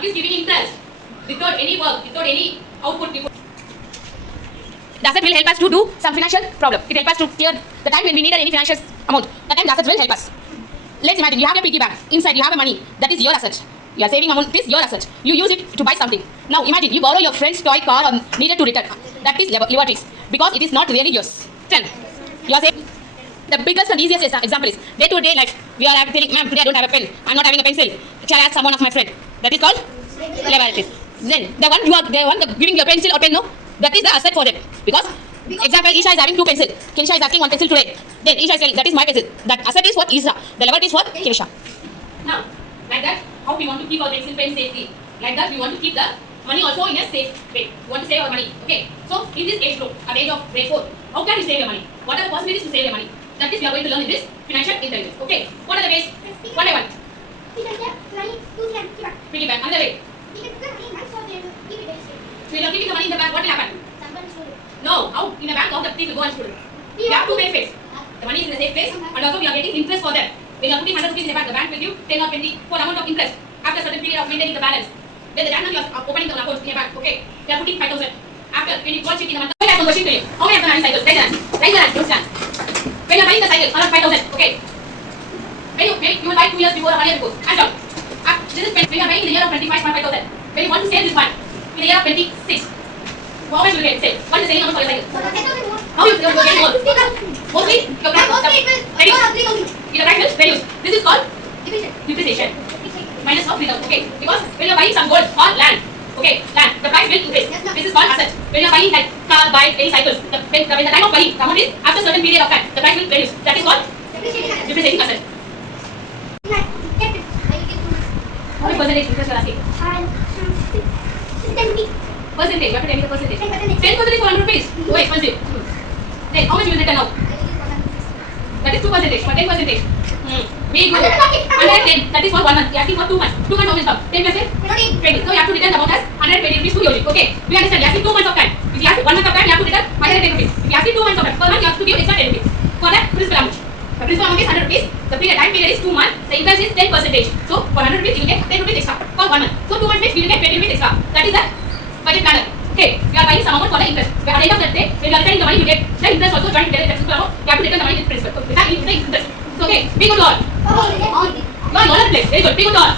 bank is giving interest without any work, without any output. The asset will help us to do some financial problem. It helps us to clear the time when we needed any financial amount. The time the asset will help us. Let's imagine you have a piggy bank. Inside you have a money. That is your asset. You are saving amount is your asset. You use it to buy something. Now imagine you borrow your friend's toy car or needed to return. That is leverage because it is not really yours. 10. You are saying the biggest and easiest example is day to day life. We are telling, ma'am, today I don't have a pen. I'm not having a pencil. Shall I ask someone of my friend? That is called liabilities. Then the one giving your pencil or pen, no, that is the asset for them. Because example, Isha is having 2 pencils. Kinsha is asking 1 pencil today. Then Isha is saying that is my pencil. That asset is for Isha. The liability is for Kinsha. Now, like that, how we want to keep our pencil pen safely. Like that, we want to keep the money also in a safe way. We want to save our money. Okay. So in this age group, at the age of grade 4, how can you save your money? What are the possibilities to save your money? That is we are going to learn in this financial intelligence. Okay. What are the ways? One by one. Piggy bank. Another way. So you are keeping the money in the bank. What will happen? No. How? In a bank, how the thief will go and steal it? We have two benefits. The money is in a safe place, and also we are getting interest for that. When you are putting 100 rupees in the bank will give 10 or 20 for amount of interest after a certain period of maintaining the balance. Then the time you are opening the account in a bank, okay, they are putting 5,000. After when you go check in the month, I have a question to you. How many of them are cycles? Raise your hand. Don't stand. When you are buying the cycle, around 5,000, okay. When you will buy 2 years before or 1 year before. Hands down. This is when you are buying in the year of 25, 5,000. When you want to sell this one in the year of 26, how much will you get? Say, what is the selling amount for your cycle? How you get more? Mostly, your price will reduce. The price will reduce. This is called depreciation. Minus of 3,000. Okay, because when you are buying some gold or land, okay, land, the price will increase. This is called asset. When you are buying like car, bike, any cycles, when the time of buying, the amount is after a certain period of time, the price will reduce. That is called depreciating asset. How many percentage interest you are asking? Percentage. You have to tell me the percentage. 10% for 100 rupees. Oh, expensive. Then how much you will return now? That is 2%. For 10%. We do 110. That is for 1 month. You are asking for 2 months. 2 months how much come? 10%? 20. So you have to return the amount as 120 rupees to Yogi. Okay. We understand. You are asking 2 months of time. If you ask 1 month of time, you have to return 110 rupees. If you are asking 2 months of time, per month you have to give extra 10 rupees. For that principal amount. The principal amount is 100 rupees. The time period is 2 months. The interest is 10%. So for 100 rupees you will get 10 rupees extra for 1 month. So 2 months means you will get 20 rupees extra. That is the budget planner. Okay, we are buying some amount for the interest. At the end of that day, when you are returning the money, you get the interest also joined together with the principal amount. You have to return the money with principal. So that is the interest. So okay, be good to all. You are all in place. Very good. Be good to all.